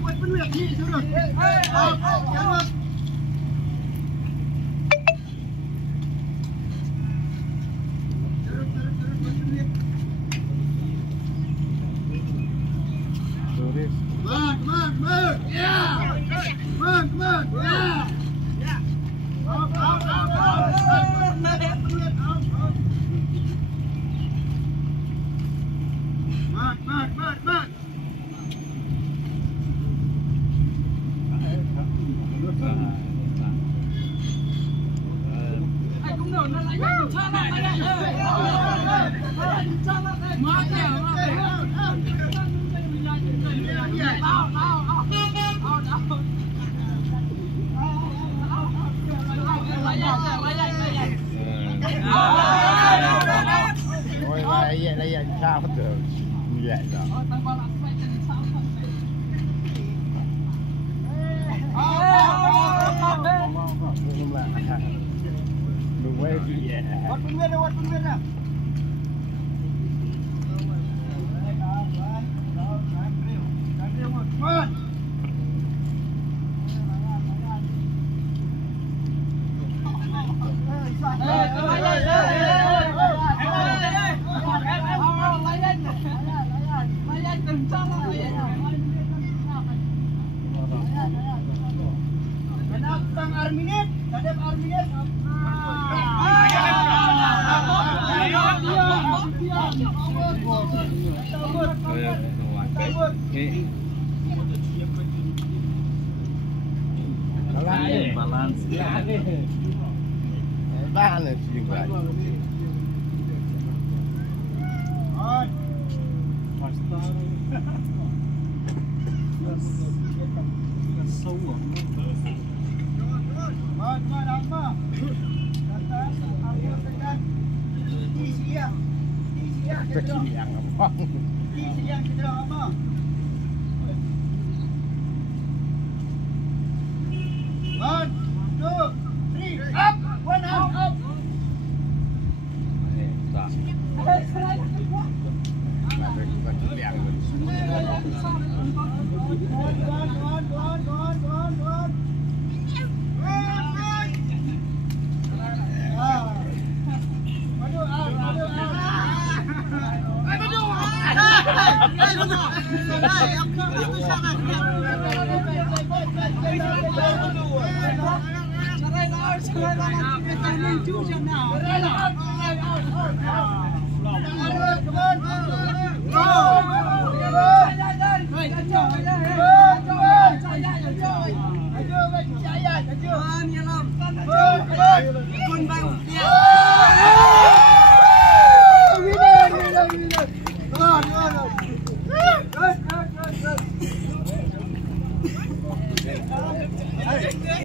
buat penuh ni suruh. Come on. Yeah. Come on. Yeah. Out. Mark. Ai cũng đâu nó lại cho lại đây. Ôi lại sao hết được như vậy rồi. Không là đừng quay gì vậy. Quát phân nguyên nào. Balance. Balance juga. One, two, three, up! One up! Come on!